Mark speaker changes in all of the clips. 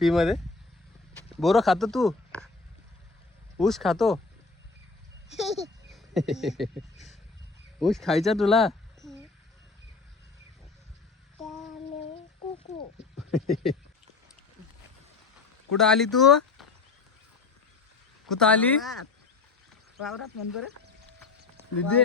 Speaker 1: P मध्ये बोरं खातो तू. ऊस खातो. ऊस खायचा तुला? कुठं आली तू? कुठं आली?
Speaker 2: वावरात म्हण बरं.
Speaker 1: दिदी.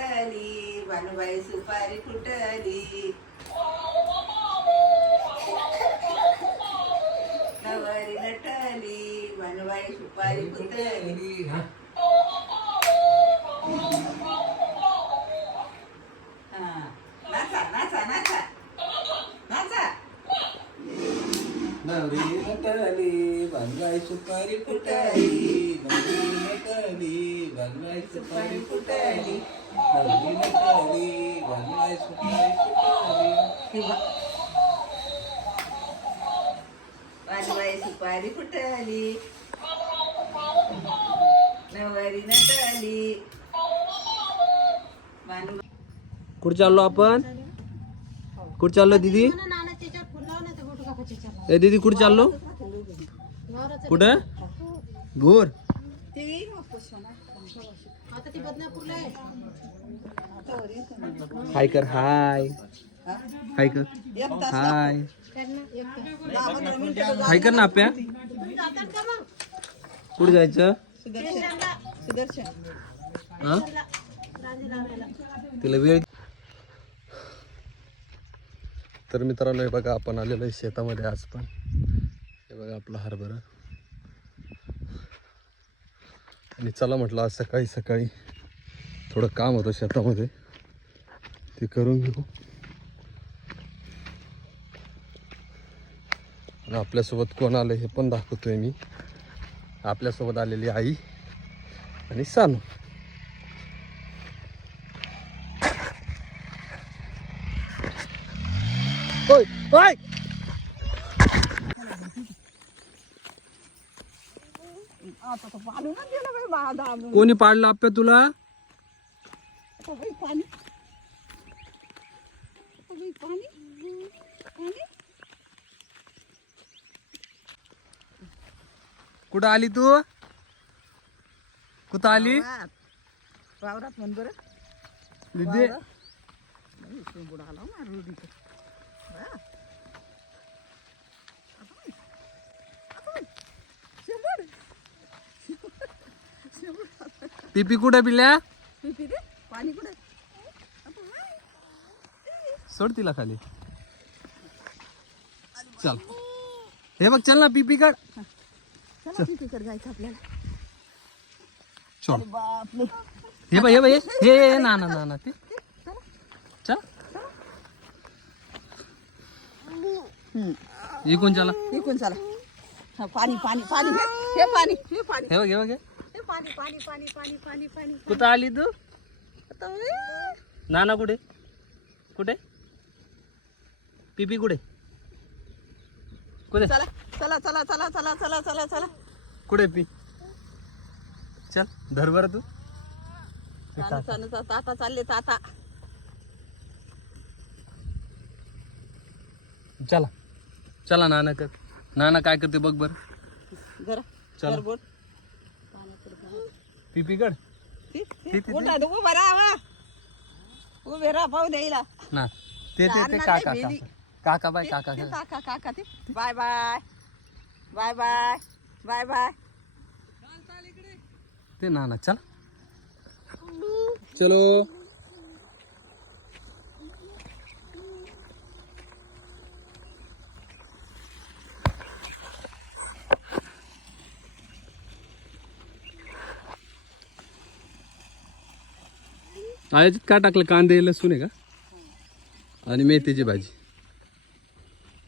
Speaker 3: नटली
Speaker 2: बालवाई सुपारी फुटली नवारी नटली बालवाई सुपारी फुटली
Speaker 3: हा.
Speaker 2: नाचा नाचा नाचा. नाचा.
Speaker 3: नवरी नटली बांगाई सुपारी फुटली नवरी नटली बांगाई सुपारी फुटली पालवाई सुपारी फुटली
Speaker 2: नवारी नटली
Speaker 1: कुठे चाललो आपण? कुठे चाललो दीदी? ए दीदी कुठे चाललो? कुठं? भोर. ती बदनापूरला आहे. हाय कर हाय. हाय कर. हाय. हाय कर ना आप्या. कुठे जायचं? हा? तिला वेळ तर मित्रांनो हे बघा आपण आलेलो आहे शेतामध्ये आज पण. हे बघा आपला हरभरा. आणि चला म्हटलं आज सकाळी सकाळी थोडं काम होतं शेतामध्ये. ते करून घेऊ. आणि आपल्यासोबत कोण आलं हे पण दाखवतोय मी. आपल्यासोबत आलेली आई आणि सानू. होय होय
Speaker 2: पाणी.
Speaker 1: कोणी पाडलं आप्या तुला?
Speaker 2: बाई पाणी? पाणी? पाणी
Speaker 1: कुठं आली तू? कुठं आली?
Speaker 2: वावरात. म्हण बरं.
Speaker 1: दिदी पिपी कुठं पिल्या?
Speaker 2: पिपी रे पाणी कुठे
Speaker 1: सोड तिला खाली. चल. हे बघ चल ना पिपी काढ.
Speaker 2: चला जायचं आपल्याला.
Speaker 1: चल. हे बघ हे बघ हे हे हे, ना ना ना ना ते. चल. इकून चला.
Speaker 2: इकून चला. हा, पाणी पाणी पाणी. हे हे पाणी हे पाणी.
Speaker 1: हे बघ हे बघ हे.
Speaker 2: हे पाणी पाणी पाणी पाणी पाणी पाणी.
Speaker 1: कुठं आली तू?
Speaker 2: आता ए,
Speaker 1: नाना कुठे? कुठे? पिपी कुठे? कुठे?
Speaker 2: चला चला चला चला चला चला चला चला.
Speaker 1: कुठे पी? चल धर बरं तू.
Speaker 2: चालू चालू चा- ताता चालले ताता.
Speaker 1: चला. चला नाना कर. नाना काय करते बघ बर. चला.
Speaker 2: बोट
Speaker 1: पिपी कड
Speaker 2: उभा राहा पाहू द्यायला
Speaker 1: ना ते ते
Speaker 2: नाना
Speaker 1: काका बाय काका काका
Speaker 2: काका ते. Bye bye. Bye bye. Bye bye.
Speaker 1: ते ना ना चल. चलो आयोजित का टाकलं? कांदे लसूण आहे का? आणि मेथीची भाजी.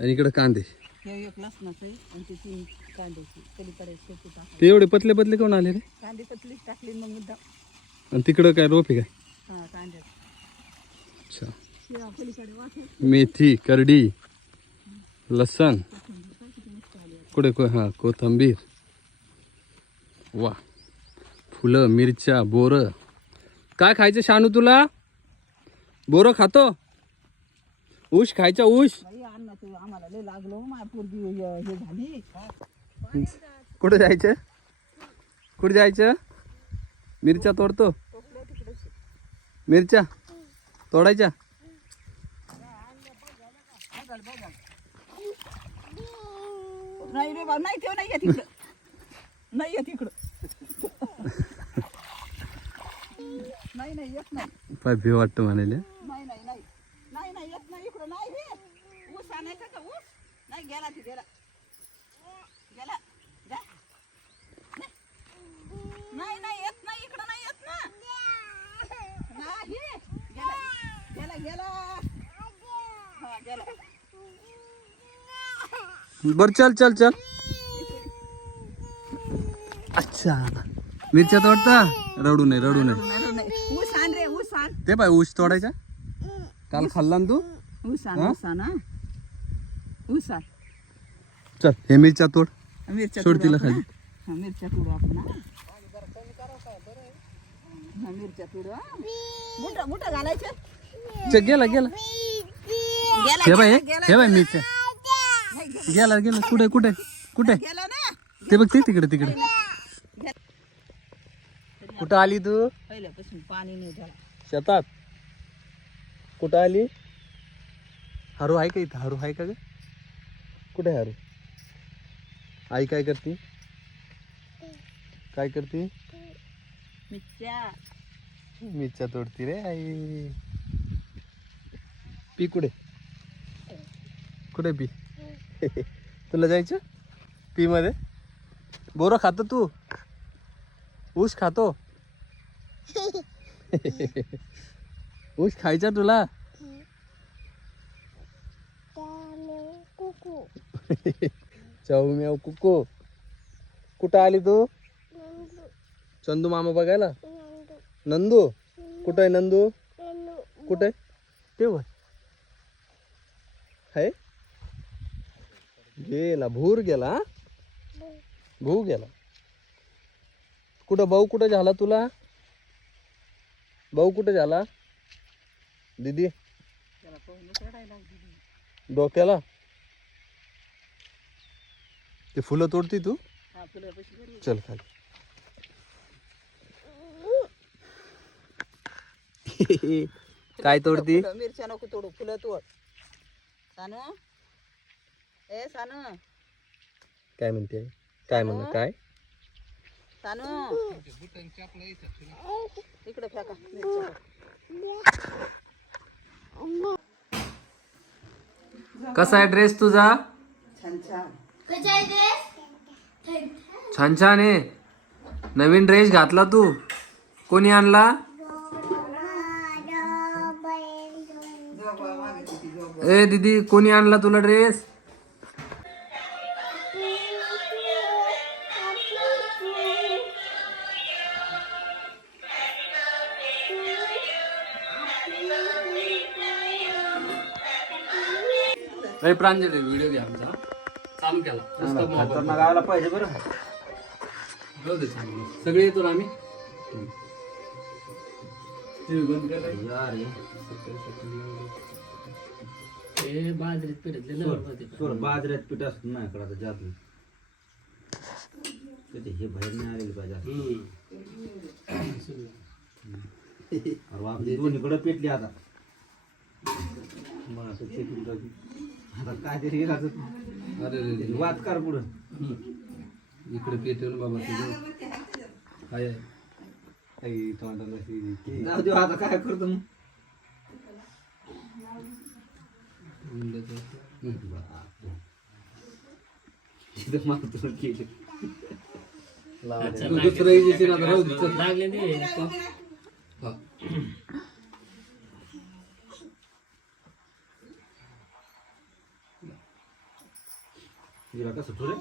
Speaker 1: आणि इकडं कांदे.
Speaker 2: हे एक लसणाचं आहे आणि ते तीन कांद्याची पलीकडे शेती टाकली
Speaker 1: ते एवढे पतले पतले कोण आले रे?
Speaker 2: कांदे टाकली मग मुद्दा
Speaker 1: आणि तिकडं काय रोप आहे काय?
Speaker 2: हा कांद्यात
Speaker 1: अच्छा.
Speaker 2: शिळा पलीकडे वाटे
Speaker 1: मेथी करडी लसण. कुठे को हां कोथंबीर. वा. फुलं मिरच्या बोरं. काय खायचं शानू तुला? बोरं खातो? ऊस खायचा ऊस?
Speaker 2: बाई अन्न तू आम्हाला लय लागलो माझ्या पोरगी हे हे झाली.
Speaker 1: कुठे जायचं? कुठे जायचं? मिरच्या तोडतो.
Speaker 2: तिकडे
Speaker 1: मिरच्या तोडायच्या.
Speaker 2: नाही रे बा नाही तेव्हा नाही येत इकडं. नाही येत इकडं. नाही नाही येत नाही.
Speaker 1: पाय भे वाटतं म्हणाले
Speaker 2: नाही नाही नाही. नाही नाही येत नाही इकडं नाही रे ऊस आणायचा का ऊस? नाही गेला ती गेला. गेला. जा. नाही नाही येत नाही इकडं नाही येत ना. नाही. गेला. गेला गेला. हा गेला.
Speaker 1: बर चल चल चल. अच्छा. मिरच्या तोडता रडू नये रडू नये.
Speaker 2: नाही, नाही. ऊस आण रे ऊस आण.
Speaker 1: ते पाय ऊस तोडायचा? काल खाल्ला ना तू?
Speaker 2: ऊस आण? ऊस आण हा. ऊस
Speaker 1: चल हे मिरच्या तोड.
Speaker 2: मिरच्या
Speaker 1: सोड
Speaker 2: तोडू
Speaker 1: तिला खाली.
Speaker 2: हा. मिरच्या तुडू आपण हा. हा, मिरच्या तुडू हा. बुटं बुटं घालायचे.
Speaker 1: चल गेला गेला.
Speaker 2: गेला
Speaker 1: हे बाय
Speaker 2: गेला,
Speaker 1: हे बाय
Speaker 2: गेला.
Speaker 1: मिरच्या.
Speaker 2: नाही, गेला.
Speaker 1: गेला. गेला कुठे कुठे कुठे?
Speaker 2: गेला ना.
Speaker 1: ते बघ ते तिकडे तिकडे. कुठं आली तू?
Speaker 2: पहिल्यापासून पाणी नाही झालं.
Speaker 1: शेतात. कुठं आली? हरू आहे का इथं? हरू आहे का ग? कुठे आहे हरू आई काय करते? काय करते?
Speaker 2: मिरच्या.
Speaker 1: मिरच्या तोडती रे आई. पी कुठे? कुठे पी? तुला जायचं? पी मध्ये? बोरं खातो तू. ऊस खातो. ऊस खायचा तुला? चाऊ म्याव कुको. कुठं आली तू? चंदू मामा बघायला? नंदू? कुठं आहे नंदू? कुठं आहे? तेव्हा आहे गेला भूर गेला भू गेला. कुठं भाऊ कुठं झाला तुला? भाऊ कुठं झाला? दीदी? डोक्याला? ते फुलं तोडती तू?
Speaker 2: हा
Speaker 1: चल खाली. काय तोडती?
Speaker 2: मिरच्या नको तोडू फुलं तोड. सानू? ए सानू.
Speaker 1: काय म्हणते? काय म्हणणं? काय?
Speaker 2: सानू? इकडे फेका मिरच्या
Speaker 1: कसा आहे ड्रेस तुझा?
Speaker 2: छान छान.
Speaker 1: छान छान आहे. नवीन ड्रेस घातला तू. कोणी आणला? ए दीदी कोणी आणला तुला ड्रेस? प्रांजली व्हिडिओ घ्या आमचा. चालू केला.
Speaker 3: गावाला पाहिजे बरं.
Speaker 1: जाऊ दे चांगलं. सगळे येतो ना आम्ही? TV बंद कर.
Speaker 3: थोडं बाजऱ्यात पीठ असतं ना इकडं आता जात नाही कधी हे बाहेर नाही आलेली पाहिजे अरे बापरे, दोन्हीकडे पेटली आता. मग आता चेकिंग करायची. आता काय तरी असं
Speaker 1: अरे रे रे.
Speaker 3: वाद कर पुढं.
Speaker 1: इकडे पेटवून बाबा तुझं हाय हाय.
Speaker 3: काही तोंडाला अशी- जाऊ दे आता काय करतो मग
Speaker 1: हम्म.
Speaker 3: इथं मला तुला केलं
Speaker 1: तू दुसरं आता राहू दे, चल. हा.
Speaker 3: कसं बसून.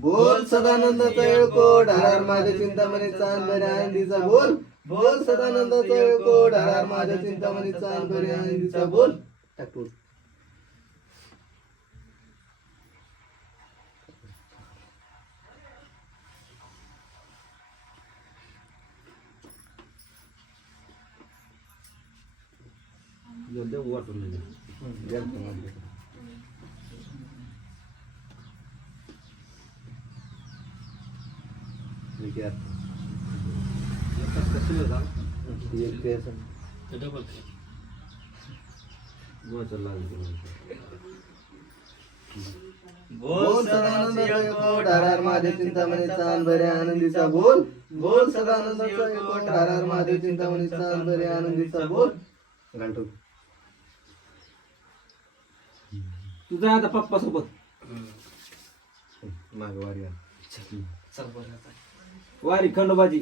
Speaker 4: बोल सदानंदाचा येळकोट हर हर माझ्या चिंतामणी चांद बऱ्या आनंदीचा बोल बोल सदानंदाचा येळकोट हर हर माझ्या चिंतामणी चांद बऱ्या आनंदीचा बोल टाक बोल.
Speaker 3: जाऊ दे, वाटून दे.
Speaker 4: गेलतो मध्ये. हे घे आता.
Speaker 3: कसं कसं शिवाय झाला?
Speaker 4: हे एक ते असं.
Speaker 3: गोवाचं लागलं तुला.
Speaker 4: बोल सदानंदाचा येळकोट हर हर माझ्या चिंतामणी चांद बऱ्या आनंदीचा बोल बोल सदानंदाचा येळकोट हर हर माझ्या चिंतामणी चांद बऱ्या आनंदीचा बोल घालतो
Speaker 3: तू जा आता पप्पा सोबत
Speaker 4: मागवारी
Speaker 3: वारी खंडोबाची